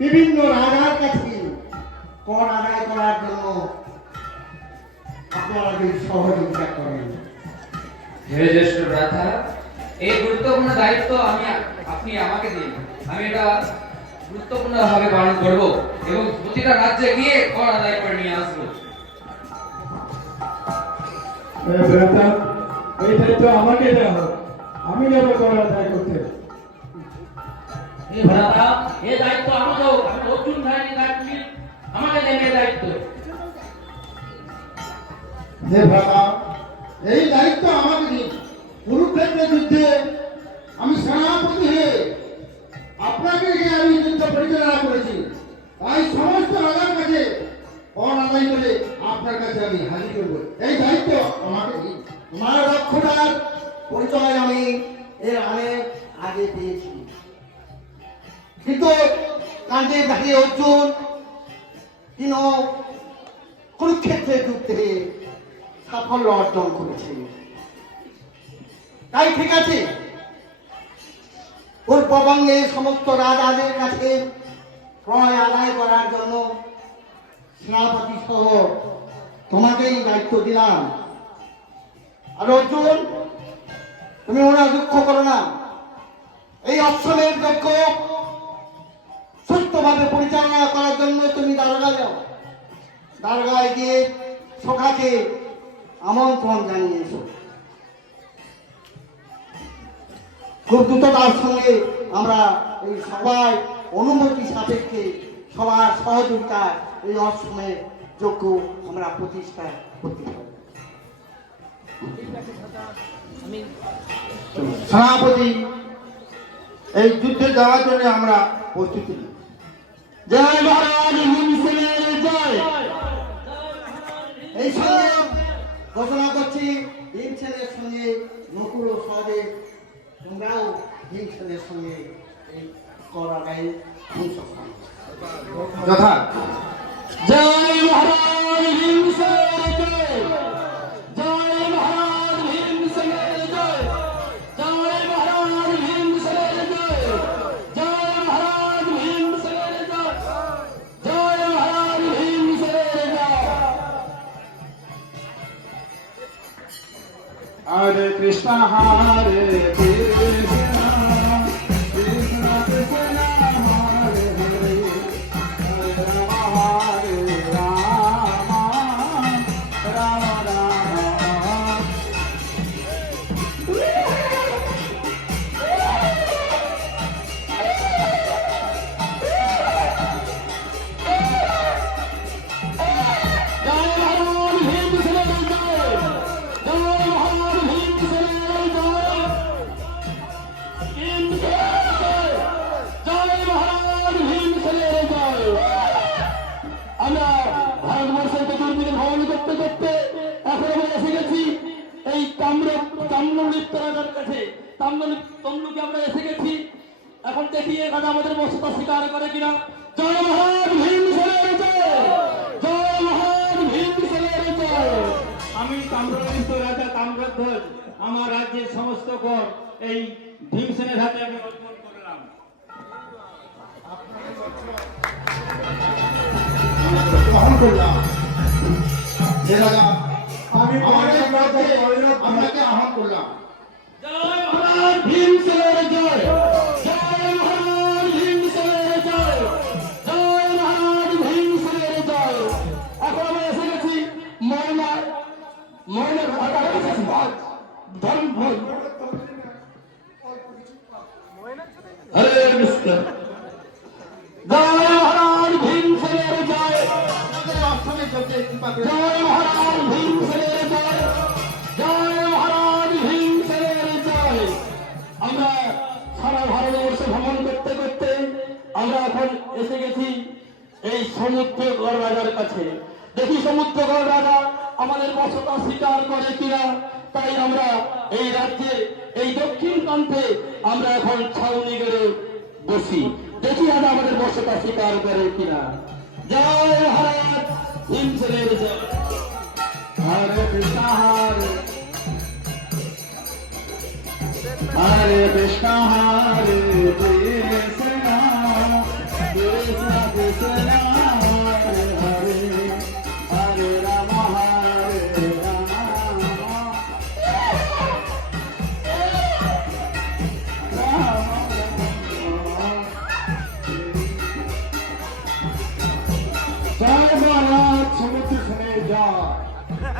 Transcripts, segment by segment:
বিভিন্ন রাজার কাছে কর আদায় করার জন্য আপনারা যদি সহযোগিতা করেন। হে জ্যেষ্ঠ ভ্রাতা এই গুরুত্বপূর্ণ দায়িত্ব আমি আপনি আমাকে দিন। আমি এটা গুরুত্বপূর্ণ ভাবে পালন করব এবং প্রতিটা রাজ্যে গিয়ে কর আদায় করে নিয়ে আসব। ভ্রাতা এই দায়িত্ব আমাকে দেওয়া হোক। আমি যাব করা আদায় করতে আমি হে ভ্রাতা, এই দায়িত্ব আমাকে কুরুক্ষেত্রের যুদ্ধে আমি সেনাপতি হয়ে আপনাকে নিয়ে আমি যুদ্ধ পরিচালনা করেছি। তাই সমস্ত রাজার কাছে আদায় করে আপনার কাছে আমি হাজির করব। এই দায়িত্ব কাঁধে অর্জুন কুরুক্ষেত্রের যুদ্ধে সাফল্য অর্জন করেছে তাই ঠিক আছে, পূর্ববঙ্গে সমস্ত রাজাদের কাছে ক্রয় আদায় করার জন্য সেনাপতি সহ তোমাকেই দায়িত্ব দিলাম। আর অর্জুন, তুমি ওরা দুঃখ করো না। এই অপশনের যোগ্য সুস্থভাবে পরিচালনা করার জন্য তুমি দারোগা যাও। দারোগায় গিয়ে সখাকে আমন্ত্রণ জানিয়ে এসো খুব দ্রুততার সঙ্গে আমরা এই সবাই অনুমতি সাপেক্ষে সবার সহযোগিতায় এই অসময়ে যোগ্য আমরা প্রতিষ্ঠা করতে পারি। সভাপতি এই যুদ্ধে যাওয়ার জন্য আমরা প্রস্তুতি নিই। জয় মহারাজ ভীমসেনের জয়। এই সঙ্গে ঘোষণা করছি ভীমসেনের সঙ্গে নকুল ও সহদেব তোমরাও ভীমসেনের সঙ্গে এই অংশগ্রহণ যথা। জয় মহারাজ ভীমসেনের জয় জয়। পাহাড়ে করতে করতে এখন আমরা এসে গেছি। এই তাম্র তাম্রলিপ তলাটার কাছে। তাম্রলিপ তমলুকে আমরা এসে গেছি। এখন দেখি এখানে আমাদের বস্তুতা স্বীকার করে কিনা। জয় মহারাজ ভীমসেনের জয়। জয় মহারাজ ভীমসেনের জয়। আমি তাম্রলিপ্ত রাজা তাম্রধ্বজ আমার রাজ্যের সমস্ত কর এই ভীমসেনের হাতে আমি অর্পণ করলাম। গ্রহণ করলাম। হে রাজা আমি আমাদের রাজ্যে আপনাকে আহ্বান করলাম জয় মহারাজ ভীমসেনের জয় জয় এসে গেছি এই সমুদ্রগড় রাজার কাছে। দেখি সমুদ্রগড় রাজা আমাদের বসতা স্বীকার করে কিনা। তাই আমরা এই রাজ্যে, এই দক্ষিণ প্রান্তে আমরা এখন ছাউনি গেড়ে বসি। দেখি আজ আমাদের বসতা স্বীকার করে কিনা। জয় মহারাজ হিমসেনের জয়। হরে কৃষ্ণ হরে কৃষ্ণ হরে কৃষ্ণ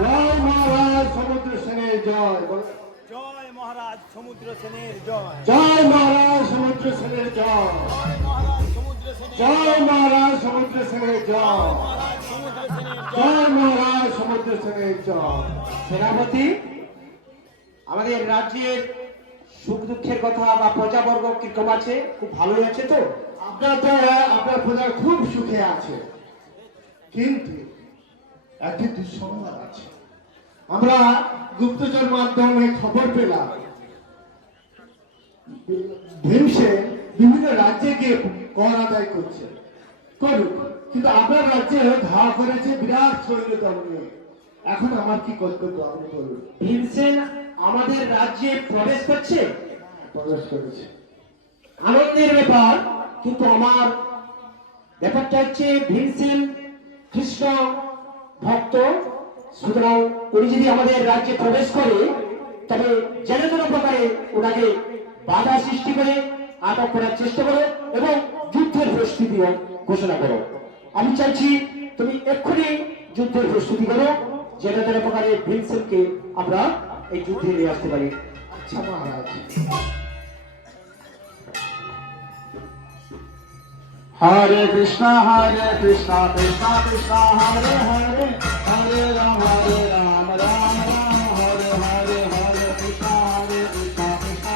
জয় মহারাজ সমুদ্র সেনে জয়। জয় মহারাজ সমুদ্র সেনের জয়। জয় মহারাজ সমুদ্র সেনের জয়। মহারাজ সমুদ্র সেনের জয়। মহারাজ সমুদ্র সেনের জয়। সমুদ্র সেনের জয় মহারাজ সমুদ্র সেনের জয়। সেনাপতি আমাদের রাজ্যের সুখ দুঃখের কথা বা প্রজাবর্গ কীরকম আছে? খুব ভালোই আছে তো? আপনার তো আপনার প্রজা খুব সুখে আছে। কিন্তু একটি দুঃসংবাদ আছে। আমরা গুপ্তচর মাধ্যমে খবর পেলাম। ভীমসেন বিভিন্ন রাজ্যে গিয়ে কর আদায় করছে। করুক কিন্তু আপনার রাজ্যে ধাওয়া করেছে বিরাট এখন আমার কি কর্তব্য আপনি বলুন। ভীমসেন আমাদের রাজ্যে প্রবেশ করছে? প্রবেশ করেছে। আনন্দের ব্যাপার কিন্তু আমার ব্যাপারটা হচ্ছে ভীমসেন কৃষ্ণ ভক্ত সুতরাং উনি যদি আমাদের রাজ্যে প্রবেশ করে তবে যেন কোনো প্রকারে ওনাকে বাধা সৃষ্টি করে, আটক করার চেষ্টা করো এবং যুদ্ধের প্রস্তুতি ঘোষণা করো। আমি চাইছি তুমি এক্ষুনি যুদ্ধের প্রস্তুতি করো, যেন যেন প্রকারে ভীমসেনকে আমরা এই যুদ্ধে নিয়ে আসতে পারি। আচ্ছা মহারাজ। হরে কৃষ্ণ হরে কৃষ্ণ কৃষ্ণ কৃষ্ণ, হরে হরে। হরে রাম হরে রাম রাম রাম হরে হরে হরে কৃষ্ণ হরে কৃষ্ণ কৃষ্ণ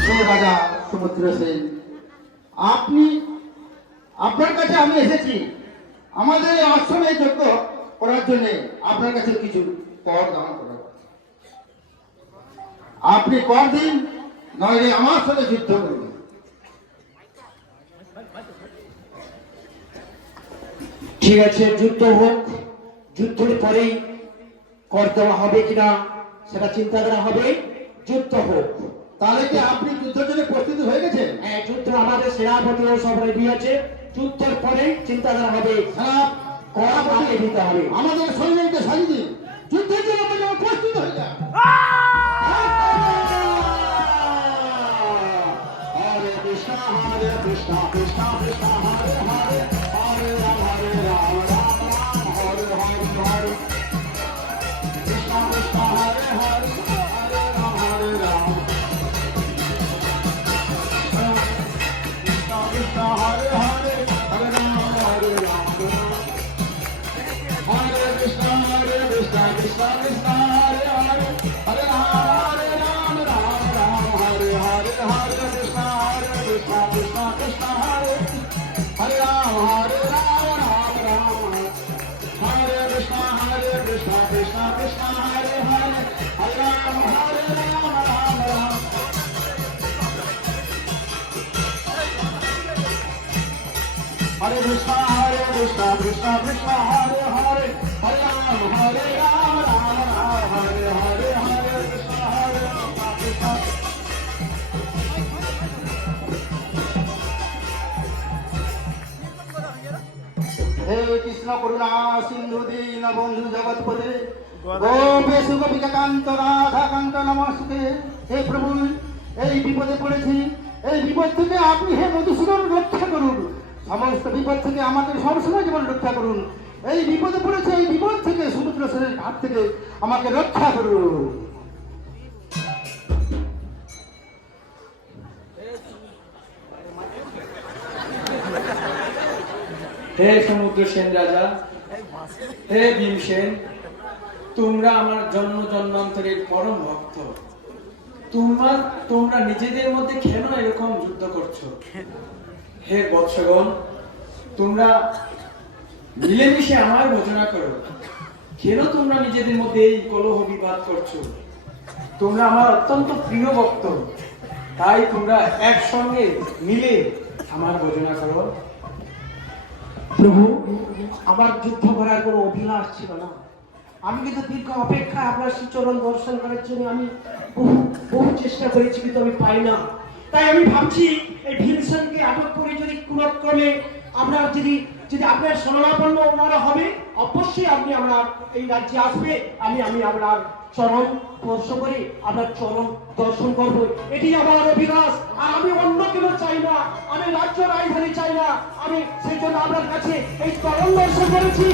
হে রাজা সমুদ্র সেন আপনি আপনার কাছে আমি এসেছি আমাদের এই আশ্রমে যোগ্য করার জন্য আপনার কাছে কিছু কর দান করার আপনি কর দিন নইলে আমার সাথে যুদ্ধ করবেন ঠিক আছে যুদ্ধ হোক। যুদ্ধের পরেই কর দেওয়া হবে কিনা সেটা চিন্তা করা হবে। যুদ্ধ হোক। তাহলে কি আপনি যুদ্ধের জন্য প্রস্তুত হয়ে গেছেন? হ্যাঁ, যুদ্ধ আমাদের সেনাপতি ও সব রেডি আছে। যুদ্ধের পরে চিন্তা করা হবে খারাপ করা কাকে দিতে হবে। আমাদের সৈন্যকে সারিয়ে দিন। যুদ্ধের জন্য যেন প্রস্তুত হয়ে হরে কৃষ্ণ হরে কৃষ্ণ কৃষ্ণ কৃষ্ণ হরে হরে হরে রাম হরে রাম রাম রাম হরে হরে হরে। কৃষ্ণ কৃষ্ণ হরে হরে হরে রাম হরে রাম রাম রাম, হরে হরে হরে কৃষ্ণ হরে কৃষ্ণ কৃষ্ণ হে কৃষ্ণ করুণা সিন্ধু দীন বন্ধু জগৎপতি গোপেশু গোপিকান্ত রাধাকান্ত নমস্তে। হে প্রভু, এই বিপদে পড়েছি, এই বিপদ থেকে আপনি হে মধুসূদন রক্ষা করুন। সমস্ত বিপদ থেকে আমাকে সবসময় যেমন রক্ষা করুন। এই বিপদে পড়েছে, এই বিপদ থেকে সমুদ্র সেনের হাত থেকে আমাকে রক্ষা করুন। হে সমুদ্র সেন রাজা, হে ভীমসেন তোমরা আমার জন্ম জন্মান্তরের পরম ভক্ত। তোমরা তোমরা নিজেদের মধ্যে কেন এরকম যুদ্ধ করছ? হে বৎসগণ, তোমরা মিলেমিশে আমার ভোজনা করো। কেন তোমরা নিজেদের মধ্যে এই কলহ বিবাদ করছ? তোমরা আমার অত্যন্ত প্রিয় ভক্ত। তাই তোমরা একসঙ্গে মিলে আমার ভোজনা করো। প্রভু, আমার যুদ্ধ করার কোনো অভিলাষ ছিল না। আমি কিন্তু দীর্ঘ অপেক্ষায় আপনার শ্রীচরণ দর্শন করার জন্য আমি বহু বহু চেষ্টা করেছি কিন্তু আমি পাই না। তাই আমি ভাবছি এই ভীমসেনকে আটক করে যদি কোনোক্রমে আমরা যদি যদি আপনার শরণাপন্ন ওনারা হবে, অবশ্যই আপনি আমার এই রাজ্যে আসবে, আমি আমি আপনার চরণ স্পর্শ করে আপনার চরণ দর্শন করব। এটি আমার অভিলাষ, আর আমি অন্য কেউ চাই না, আমি রাজ্য রাজধানী চাই না, আমি সেই জন্য আপনার কাছে এই চরণ দর্শন করেছি।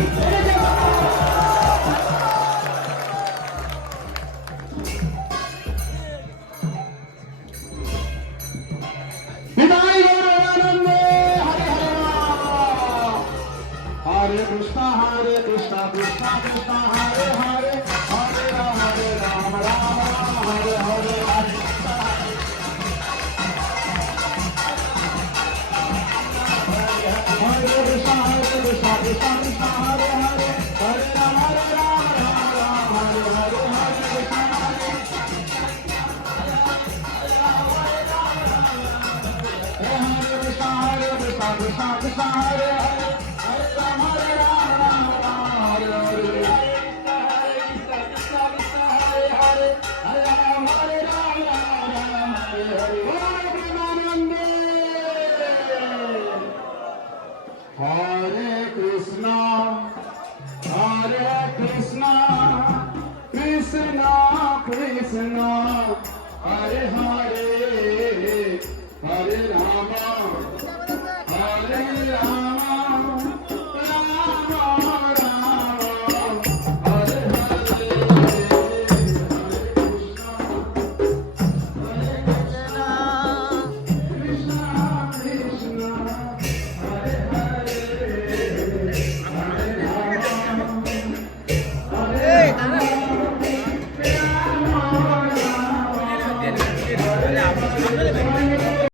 Hare, Hare Lord.